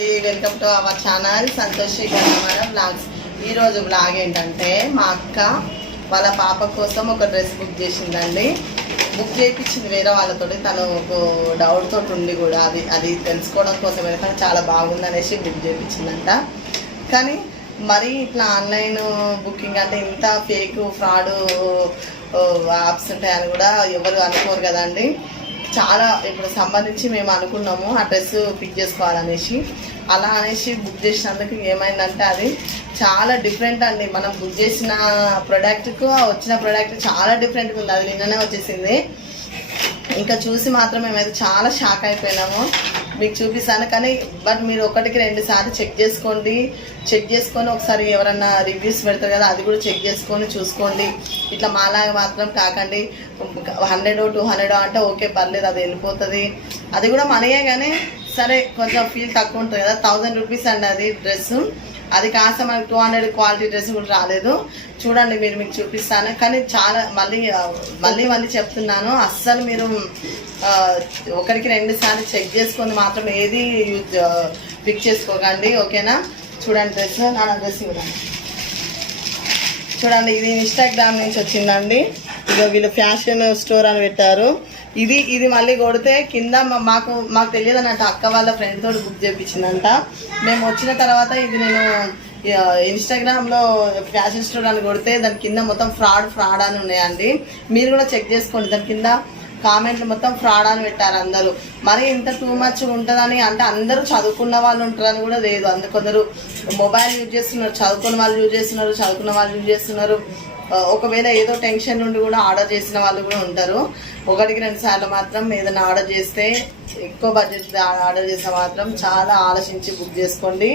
Welcome to our channel Santhoshi గణమర blogs. ఈరోజు blog ఏంటంటే మా అక్క వాళ్ళ పాప కోసం ఒక డ్రెస్ బుక్ చేసిందండి. బుక్ చేయించింది వేరే వాళ్ళతో. తను ఒక డౌట్ తోటి ఉండి కూడా అది తెలుసుకోవడం కోసం కానీ చాలా బాగుందనేసి బుక్ చేయించిందంట. కానీ మరి ఇట్లా ఆన్లైన్ బుకింగ్ అంటే ఇంత ఫేక్ ఫ్రాడ్ యాప్స్ ఉంటాయని కూడా ఎవరు అనుకోరు కదండి. చాలా ఇప్పుడు సంబంధించి మేము అనుకున్నాము ఆ డ్రెస్ పిక్ చేసుకోవాలనేసి. అలా అనేసి బుక్ చేసినందుకు ఏమైందంటే అది చాలా డిఫరెంట్ అండి. మనం బుక్ చేసిన ప్రోడక్ట్కు వచ్చిన ప్రోడక్ట్ చాలా డిఫరెంట్గా ఉంది. అది నిన్ననే వచ్చేసింది. ఇంకా చూసి మాత్రం మేమైతే చాలా షాక్ అయిపోయినాము. మీకు చూపిస్తాను కానీ బట్ మీరు ఒకటికి 2 సార్లు చెక్ చేసుకొని ఒకసారి ఎవరన్నా రివ్యూస్ పెడతారు కదా, అది కూడా చెక్ చేసుకొని చూసుకోండి. ఇట్లా మాలాగా మాత్రం కాకండి. 100 200 అంటే ఓకే పర్లేదు, అది వెళ్ళిపోతుంది. అది కూడా మనయే కానీ సరే కొంచెం ఫీల్ తక్కువ ఉంటుంది కదా. 1000 రూపీస్ అండి అది డ్రెస్. అది కాస్త మనకు 200 క్వాలిటీ డ్రెస్ కూడా రాలేదు. చూడండి మీకు చూపిస్తాను. కానీ చాలా మళ్ళీ చెప్తున్నాను, అస్సలు మీరు ఒకరికి 2 సార్లు చెక్ చేసుకొని మాత్రం ఏది పిక్ చేసుకోకండి, ఓకేనా. చూడండి డ్రెస్, నా డ్రెస్ కూడా చూడండి. ఇది ఇన్స్టాగ్రామ్ నుంచి వచ్చిందండి. ఇదో వీళ్ళు ఫ్యాషన్ స్టోర్ అని పెట్టారు. ఇది మళ్ళీ కొడితే కింద మాకు తెలియదు అన్నట్టు. అక్క వాళ్ళ ఫ్రెండ్ తోటి బుక్ చేయించిందంట. మేము వచ్చిన తర్వాత ఇది నేను ఇన్స్టాగ్రామ్లో ఫ్యాషన్ స్టోర్ అని కొడితే దాని కింద మొత్తం ఫ్రాడ్ అని ఉన్నాయండి. మీరు కూడా చెక్ చేసుకోండి. దాని కింద కామెంట్లు మొత్తం ఫ్రాడ్ అని పెట్టారు అందరూ. మరి ఇంత టూ మచ్ ఉంటుందని అంటే అందరూ చదువుకున్న వాళ్ళు ఉంటారని కూడా లేదు. కొందరు మొబైల్ యూజ్ చేస్తున్నారు, చదువుకున్న వాళ్ళు యూజ్ చేస్తున్నారు, చదువుకున్న వాళ్ళు యూజ్ చేస్తున్నారు. ఒకవేళ ఏదో టెన్షన్ నుండి కూడా ఆర్డర్ చేసిన వాళ్ళు కూడా ఉంటారు. 1-2 సార్లు మాత్రం ఏదైనా ఆర్డర్ చేస్తే, ఎక్కువ బడ్జెట్ ఆర్డర్ చేస్తే మాత్రం చాలా ఆలోచించి బుక్ చేసుకోండి.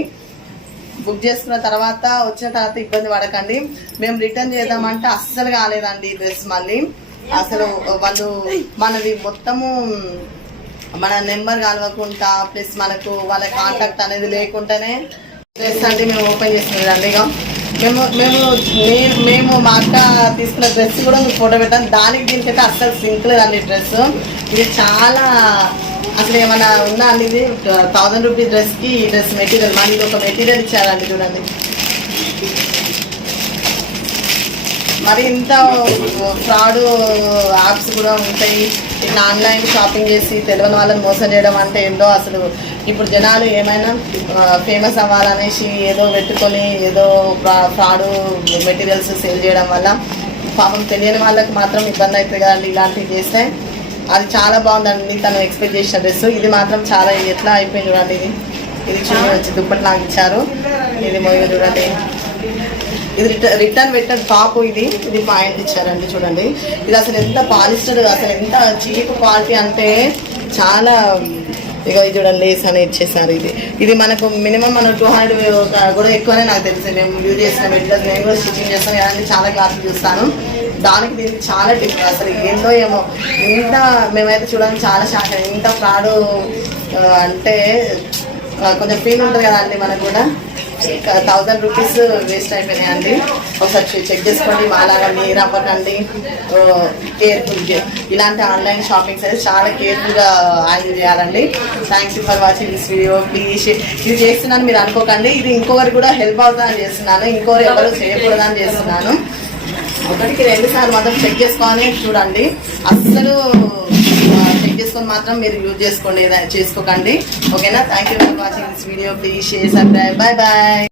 బుక్ చేసుకున్న తర్వాత వచ్చిన తర్వాత ఇబ్బంది పడకండి. మేము రిటర్న్ చేద్దామంటే అస్సలు కాలేదండి ఈ డ్రెస్. మళ్ళీ అసలు వాళ్ళు మనది మొత్తము మన నెంబర్ కలవకుండా ప్లస్ మనకు వాళ్ళ కాంటాక్ట్ అనేది లేకుండానే డ్రెస్ అంటే మేము ఓపెన్ చేసినదండి. ఇక మేము మా అక్క తీసుకున్న డ్రెస్ కూడా మీకు ఫోటో పెట్టాను. దీనికైతే అస్సలు సింక్ లేదండి డ్రెస్. ఇది చాలా అసలు ఏమైనా ఉందా అండి. ఇది 1000 రూపీస్ డ్రెస్కి ఈ డ్రెస్ మెటీరియల్ మళ్ళీ ఇది ఒక మెటీరియల్ ఇచ్చారండి. చూడండి మరి ఇంత ఫ్రాడ్ యాప్స్ కూడా ఉంటాయి. ఇట్లా ఆన్లైన్ షాపింగ్ చేసి తెలియని వాళ్ళని మోసం చేయడం అంటే ఏంటో. అసలు ఇప్పుడు జనాలు ఏమైనా ఫేమస్ అవ్వాలనేసి ఏదో పెట్టుకొని ఏదో ఫ్రాడ్ మెటీరియల్స్ సేల్ చేయడం వల్ల పాపం తెలియని వాళ్ళకి మాత్రం ఇబ్బంది అవుతుంది కదండి ఇలాంటివి చేస్తే. అది చాలా బాగుందండి తను ఎక్స్పెక్ట్ చేసిన డ్రెస్. ఇది మాత్రం చాలా ఎట్లా అయిపోయింది చూడండి. ఇది చూడండి దుప్పటి లాగా ఇచ్చారు. ఇది మొయ్య చూడండి. ఇది రిటర్న్ పెట్టిన టాప్. ఇది పాయింట్ ఇచ్చారండి చూడండి. ఇది అసలు ఎంత పాలిస్టర్, అసలు ఎంత చీప్ క్వాలిటీ అంటే చాలా. ఇక ఇది చూడండి లేస్ అని ఇచ్చేసారు. ఇది మనకు మినిమం మనం 200 కూడా ఎక్కువనే నాకు తెలిసి. మేము యూజ్ చేసిన మెటీరియల్స్ నేను కూడా స్టిచ్చింగ్ చేస్తాను కదండి. చాలా క్లాసులు చూస్తాను. దీనికి చాలా డిఫరెంట్. అసలు ఏందో ఏమో ఇంత మేమైతే చూడండి చాలా షాక్ అయ్యాం. ఇంత ఫ్రాడ్ అంటే కొంచెం ఫీల్ ఉంటుంది కదండి మనకు కూడా. 1000 రూపీస్ వేస్ట్ అయిపోయినాయండి. ఒకసారి చెక్ చేసుకోండి. మాలాగా మీరు అవ్వకండి. కేర్ఫుల్గా ఇలాంటి ఆన్లైన్ షాపింగ్స్ అయితే చాలా కేర్ఫుల్గా హ్యాండిల్ చేయాలండి. Thanks for watching this video. Please ఇది చేస్తున్నాను మీరు అనుకోకండి. ఇది ఇంకొకరికి కూడా హెల్ప్ అవుతుందని చేస్తున్నాను. ఇంకొకరు ఎవరు చేయకూడదని చేస్తున్నాను. 1-2 సార్లు మాత్రం చెక్ చేసుకొని చూడండి. అస్సలు చెక్ చేసుకొని మాత్రం మీరు యూజ్ చేసుకోండి, చేసుకోకండి, ఓకేనా. Thank you for watching this video. Please share, subscribe. Bye bye.